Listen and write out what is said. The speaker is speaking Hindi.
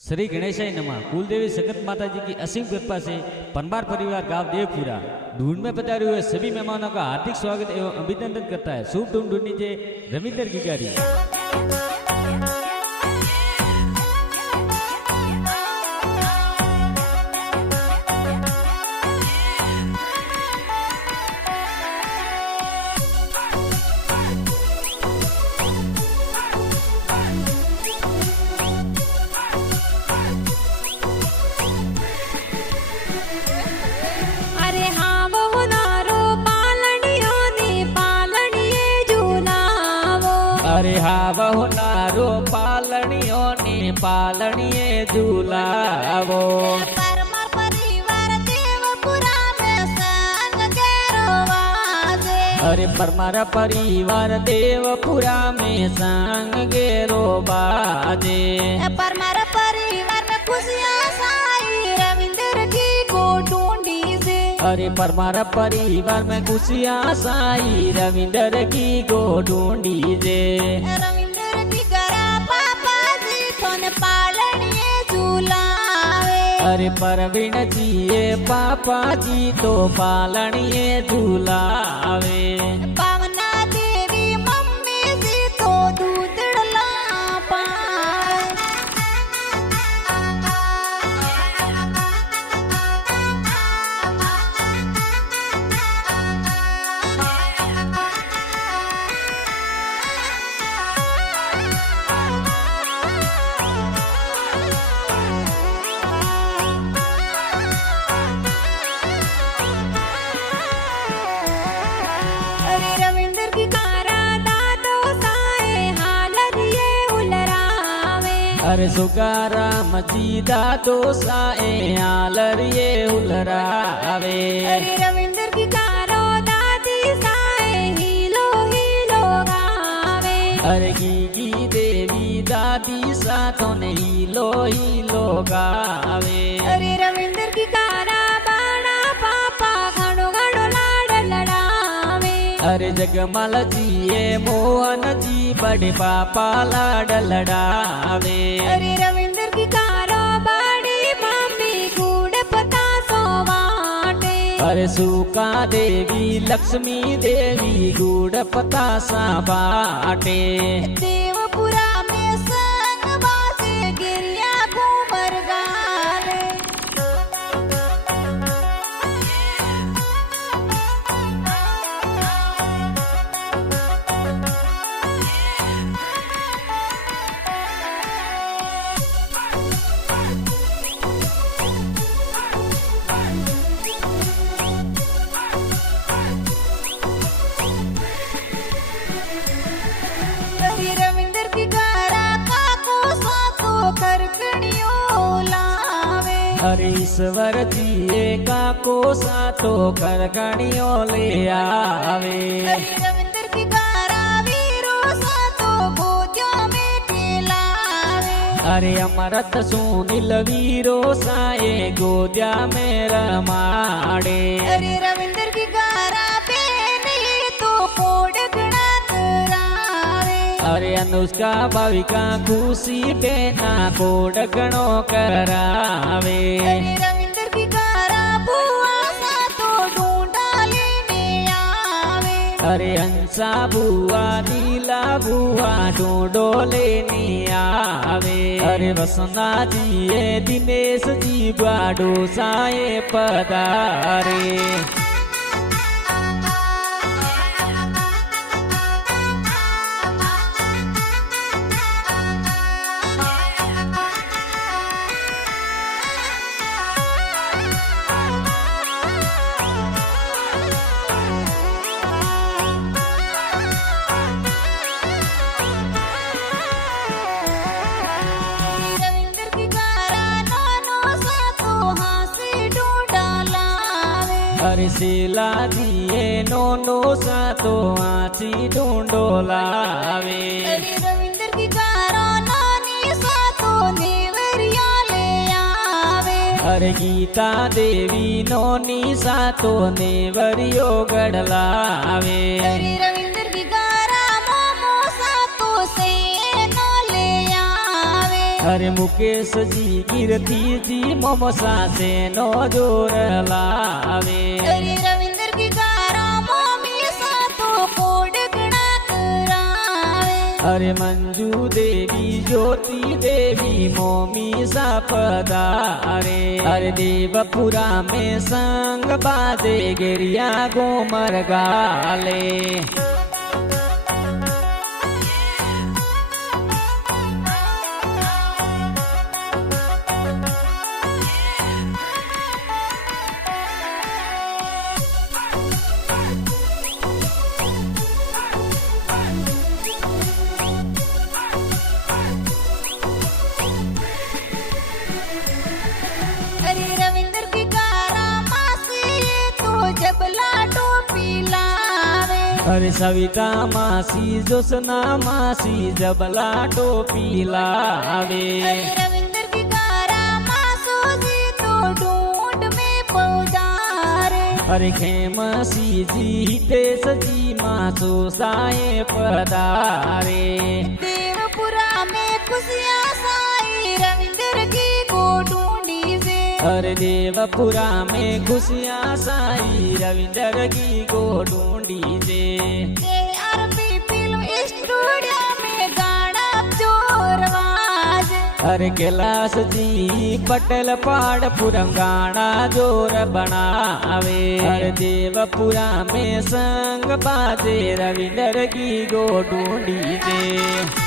श्री गणेशाय नमः। कुलदेवी सकत माता जी की असीम कृपा से परमार परिवार गांव देवपुरा ढूंढ में पधारे हुए सभी मेहमानों का हार्दिक स्वागत एवं अभिनंदन करता है। शुभ ढूंढ ढूंढीजे रविंदर गिगारी। अरे हाँ वो नारो पालनियों ने पालनिये झूलावो। परमार परिवार देवपुरा में संग गेरो बाजे। अरे परमार परिवार देवपुरा में संग गेरो बाजे। परमार परिवार में खुशियाँ साई रविंदर की को ढूंढी से। अरे परमार परिवार में खुशियाँ साई रविंदर की को ढूंढी जे। रविंदर की करा पापा जी थोने पालनिये झूलावे। अरे परवीन जी ये पापा जी तो पालनिये झूलावे। पावना देवी मम्मी जी तो दूधड़ला पाए। रविंदर की कारा दादो साए हालरिये उलरावे। अरे सुगाराम जी दादो साए हालरिये उलरावे। अरे रविंदर की कारो दादी साए हीलो हीलो गावे। अरे गीगी देवी दादी साथों ने हीलो हीलो गावे। अरे रविंदर की कारा बाणा पापा घणो घणो लाड लड़ावे। अरे जगमाल जी ये मोहन जी बड़े पापा लाड लड़ावे। अरे रविंदर की कारो बड़ी मम्मी कूड़े पता सो बाटे। अरे सुका देवी लक्ष्मी देवी गुड़ पतासा बाटे। देवपुरा में संग बासे गिरिया घूमर गावे। अरे रविंदर की कारा काको सातो करकड़ियों लावे। अरे ईश्वर जी ये काको सातो करकड़ियों ले आवे। अरे रविंदर की कारा वीरो सातो गोदियों में टेलावे। अरे अमरत सुनील वीरो साए गोद्या में रमाड़े। अरे रविंदर की कारा बेनी तो कोडगणा करावे। अरे अनुष्का भाविका खुशी बेना कोडगणो करावे। अरे रविंदर की कारा बुआ सातो ढूंढा लेने आवे। अरे हंसा बुआ नीला बुआ ढूंढो लेने आवे। अरे वसना जी ये दिनेश जी बाडो साए पधारे। रविंदर की कारा नानो सातो हासी ढूंढा लावे। अरे शीला दिए नोनो सातो आची ढूंढो लावे। अरे रविंदर की कारा नानी सातो नेवरिया ले आवे। अरे गीता देवी नोनी सातो नेवरियो गढ़लावे। अरे रविंदर की कारा मोमो सातो से अरे मुकेश जी कीर्ति जी मोमसा से नो जोर लावे अरे रविंद्र की गारा मोमी सा तो कोड गणा करावे अरे मंजू देवी ज्योति देवी मोमी सा पधारे अरे देवपुरा में संग बाजे गिरिया गोमर गाले अरे रविंद्र की गारा मासी तो जबला टोपी लावे अरे सविता मासी जोसना मासी जबला टोपी लावे अरे रविंद्र की गारा मासू जी तो ढूंढ में पौधारे अरे खेमसी जी हितेश जी मासो साए पधारे देवपुरा में खुशियाँ साई रविंद्र की को ढूंढी से अरे देवपुरा में खुशियाँ साई रविंद्र की को ढूंढी से ARP फिल्म स्टूडियो में गाना जोरवाज अरे कैलाश जी पटेल पाड़ पुरंगाना जोर बनावे अरे देवपुरा में संग बाजे रविंद्र की गो ढूंढी से